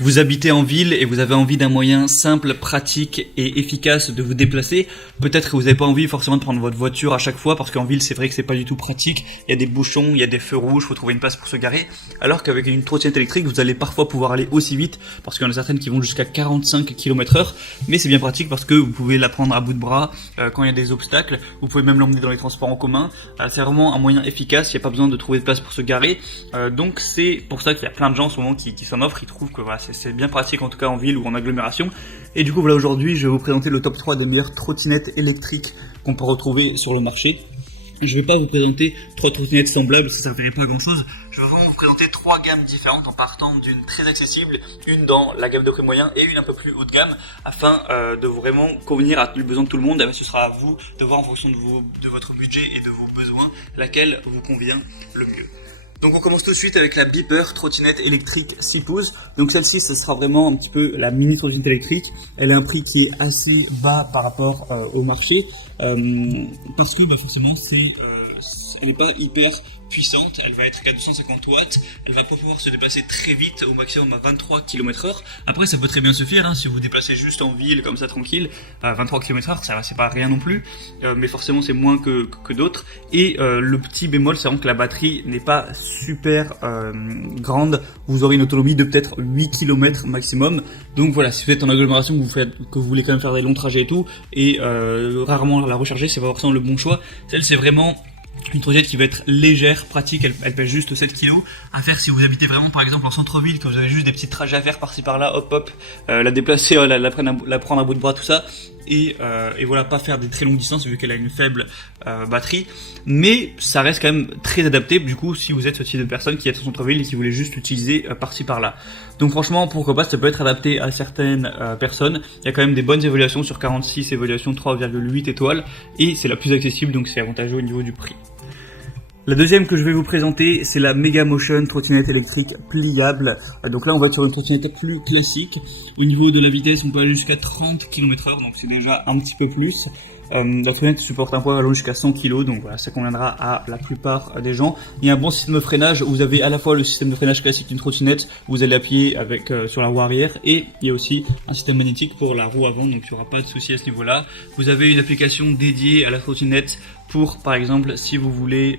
Vous habitez en ville et vous avez envie d'un moyen simple, pratique et efficace de vous déplacer. Peut-être que vous n'avez pas envie forcément de prendre votre voiture à chaque fois parce qu'en ville c'est vrai que c'est pas du tout pratique. Il y a des bouchons, il y a des feux rouges, faut trouver une place pour se garer. Alors qu'avec une trottinette électrique vous allez parfois pouvoir aller aussi vite parce qu'il y en a certaines qui vont jusqu'à 45 km/h. Mais c'est bien pratique parce que vous pouvez la prendre à bout de bras quand il y a des obstacles. Vous pouvez même l'emmener dans les transports en commun. C'est vraiment un moyen efficace, il n'y a pas besoin de trouver de place pour se garer. Donc c'est pour ça qu'il y a plein de gens en ce moment qui s'en offrent, ils trouvent que voilà, c'est bien pratique en tout cas en ville ou en agglomération. Et du coup voilà, aujourd'hui je vais vous présenter le top 3 des meilleures trottinettes électriques qu'on peut retrouver sur le marché. Je ne vais pas vous présenter 3 trottinettes semblables, ça ne servirait pas à grand chose. Je vais vraiment vous présenter 3 gammes différentes en partant d'une très accessible, une dans la gamme de prix moyen et une un peu plus haut de gamme, afin de vraiment convenir à le besoin de tout le monde. Ce sera à vous de voir en fonction de votre budget et de vos besoins laquelle vous convient le mieux. Donc on commence tout de suite avec la Beeper trottinette électrique 6 pouces. Donc celle-ci, ce sera vraiment un petit peu la mini trottinette électrique. Elle a un prix qui est assez bas par rapport au marché parce que forcément elle n'est pas hyper puissante, elle va être qu'à 250 watts, elle va pas pouvoir se déplacer très vite, au maximum à 23 km/h. Après ça peut très bien se faire, si vous vous déplacez juste en ville comme ça tranquille, à 23 km/h, ça c'est pas rien non plus, mais forcément c'est moins que d'autres. Et le petit bémol, c'est vraiment que la batterie n'est pas super grande, vous aurez une autonomie de peut-être 8 km maximum. Donc voilà, si vous êtes en agglomération, que vous voulez quand même faire des longs trajets et tout, et rarement la recharger, c'est pas forcément le bon choix. Celle c'est vraiment une trottinette qui va être légère, pratique, elle pèse juste 7 kg, à faire si vous habitez vraiment par exemple en centre-ville, quand vous avez juste des petits trajets à faire par-ci par-là, hop, la déplacer, la prendre à bout de bras, tout ça, et voilà, pas faire des très longues distances vu qu'elle a une faible batterie, mais ça reste quand même très adapté, du coup, si vous êtes ce type de personne qui est en centre-ville et qui voulait juste l'utiliser par-ci par-là. Donc franchement, pourquoi pas, ça peut être adapté à certaines personnes. Il y a quand même des bonnes évaluations sur 46, évaluation 3,8 étoiles, et c'est la plus accessible, donc c'est avantageux au niveau du prix. La deuxième que je vais vous présenter, c'est la Mega Motion trottinette électrique pliable. Donc là, on va être sur une trottinette plus classique. Au niveau de la vitesse, on peut aller jusqu'à 30 km/h, donc c'est déjà un petit peu plus. La trottinette supporte un poids allant jusqu'à 100 kg, donc voilà, ça conviendra à la plupart des gens. Il y a un bon système de freinage, vous avez à la fois le système de freinage classique d'une trottinette, vous allez appuyer avec sur la roue arrière, et il y a aussi un système magnétique pour la roue avant, donc il n'y aura pas de souci à ce niveau-là. Vous avez une application dédiée à la trottinette pour, par exemple, si vous voulez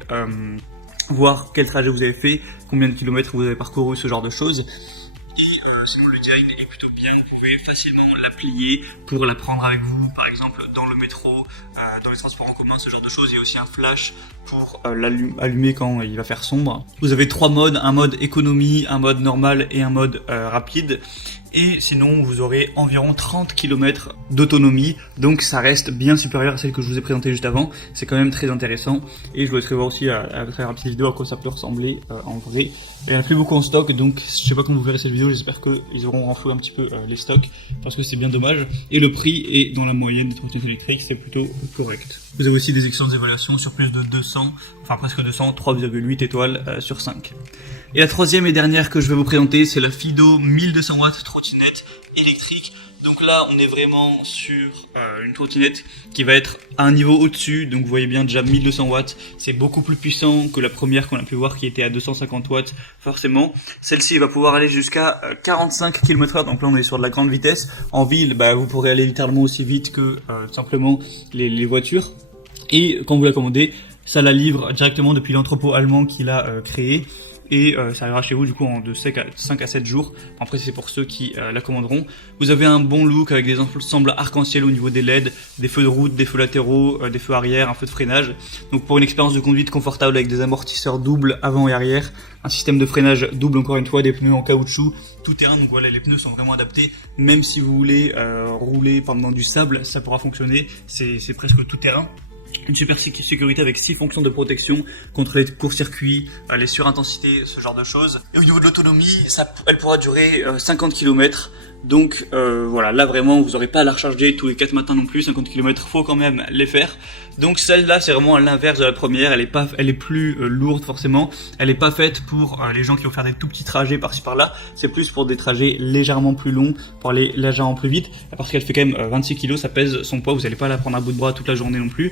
voir quel trajet vous avez fait, combien de kilomètres vous avez parcouru, ce genre de choses. Et sinon le design est plutôt bien, vous pouvez facilement la plier pour la prendre avec vous, par exemple dans le métro, dans les transports en commun, ce genre de choses. Il y a aussi un flash pour l'allumer quand il va faire sombre. Vous avez 3 modes, un mode économie, un mode normal et un mode rapide. Et sinon vous aurez environ 30 km d'autonomie, donc ça reste bien supérieur à celle que je vous ai présentée juste avant. C'est quand même très intéressant, et je vous laisserai voir aussi à travers une petite vidéo à quoi ça peut ressembler en vrai. Il n'y en a plus beaucoup en stock, donc je sais pas comment vous verrez cette vidéo, j'espère qu'ils auront renfloué un petit peu les stocks, parce que c'est bien dommage. Et le prix est dans la moyenne des trottinettes électriques, c'est plutôt correct. Vous avez aussi des excellentes évaluations sur plus de 200, enfin presque 200, 3,8 étoiles sur 5. Et la troisième et dernière que je vais vous présenter, c'est la Fido 1200 watts trottinette électrique. Donc là, on est vraiment sur une trottinette qui va être à un niveau au-dessus. Donc vous voyez bien, déjà 1200 watts, c'est beaucoup plus puissant que la première qu'on a pu voir qui était à 250 watts forcément. Celle-ci va pouvoir aller jusqu'à 45 km/h, donc là on est sur de la grande vitesse. En ville, vous pourrez aller littéralement aussi vite que simplement les voitures. Et quand vous la commandez, ça la livre directement depuis l'entrepôt allemand qu'il a créé. Et ça arrivera chez vous du coup en de 5 à 7 jours. Après c'est pour ceux qui la commanderont. Vous avez un bon look avec des ensembles arc-en-ciel au niveau des LED, des feux de route, des feux latéraux, des feux arrière, un feu de freinage. Donc pour une expérience de conduite confortable avec des amortisseurs doubles avant et arrière, un système de freinage double encore une fois, des pneus en caoutchouc, tout terrain. Donc voilà, les pneus sont vraiment adaptés. Même si vous voulez rouler pendant du sable, ça pourra fonctionner. C'est presque tout terrain. Une super sécurité avec 6 fonctions de protection contre les courts-circuits, les surintensités, ce genre de choses. Et au niveau de l'autonomie, elle pourra durer 50 km. Donc voilà, là vraiment vous n'aurez pas à la recharger tous les 4 matins non plus, 50 km faut quand même les faire. Donc celle-là c'est vraiment à l'inverse de la première, elle est plus lourde forcément, elle est pas faite pour les gens qui vont faire des tout petits trajets par-ci par-là, c'est plus pour des trajets légèrement plus longs, pour aller légèrement plus vite, parce qu'elle fait quand même 26 kg, ça pèse son poids, vous n'allez pas la prendre à bout de bras toute la journée non plus,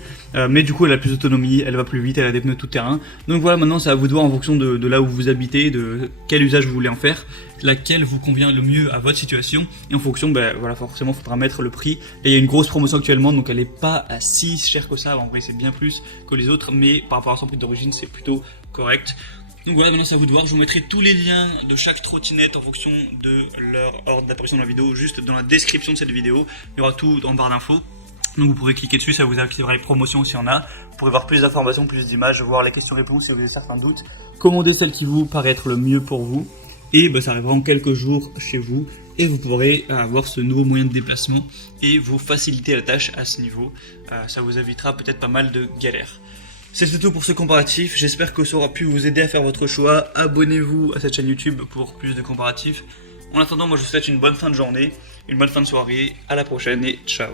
mais du coup elle a plus d'autonomie, elle va plus vite, elle a des pneus tout terrain. Donc voilà, maintenant c'est à vous de voir en fonction de là où vous habitez, de quel usage vous voulez en faire. laquelle vous convient le mieux à votre situation. Et en fonction, voilà, forcément, il faudra mettre le prix. Et il y a une grosse promotion actuellement, donc elle n'est pas si chère que ça. En vrai, c'est bien plus que les autres, mais par rapport à son prix d'origine, c'est plutôt correct. Donc voilà, maintenant c'est à vous de voir. Je vous mettrai tous les liens de chaque trottinette en fonction de leur ordre d'apparition dans la vidéo, juste dans la description de cette vidéo. Il y aura tout dans le barre d'infos. Donc vous pourrez cliquer dessus, ça vous activera les promotions s'il y en a. Vous pourrez voir plus d'informations, plus d'images, voir les questions-réponses si vous avez certains doutes. Commandez celle qui vous paraît être le mieux pour vous. Et ça arrivera en quelques jours chez vous. Et vous pourrez avoir ce nouveau moyen de déplacement et vous faciliter la tâche à ce niveau. Ça vous évitera peut-être pas mal de galères. C'est tout pour ce comparatif, j'espère que ça aura pu vous aider à faire votre choix. Abonnez-vous à cette chaîne YouTube pour plus de comparatifs. En attendant, moi je vous souhaite une bonne fin de journée, une bonne fin de soirée, à la prochaine et ciao.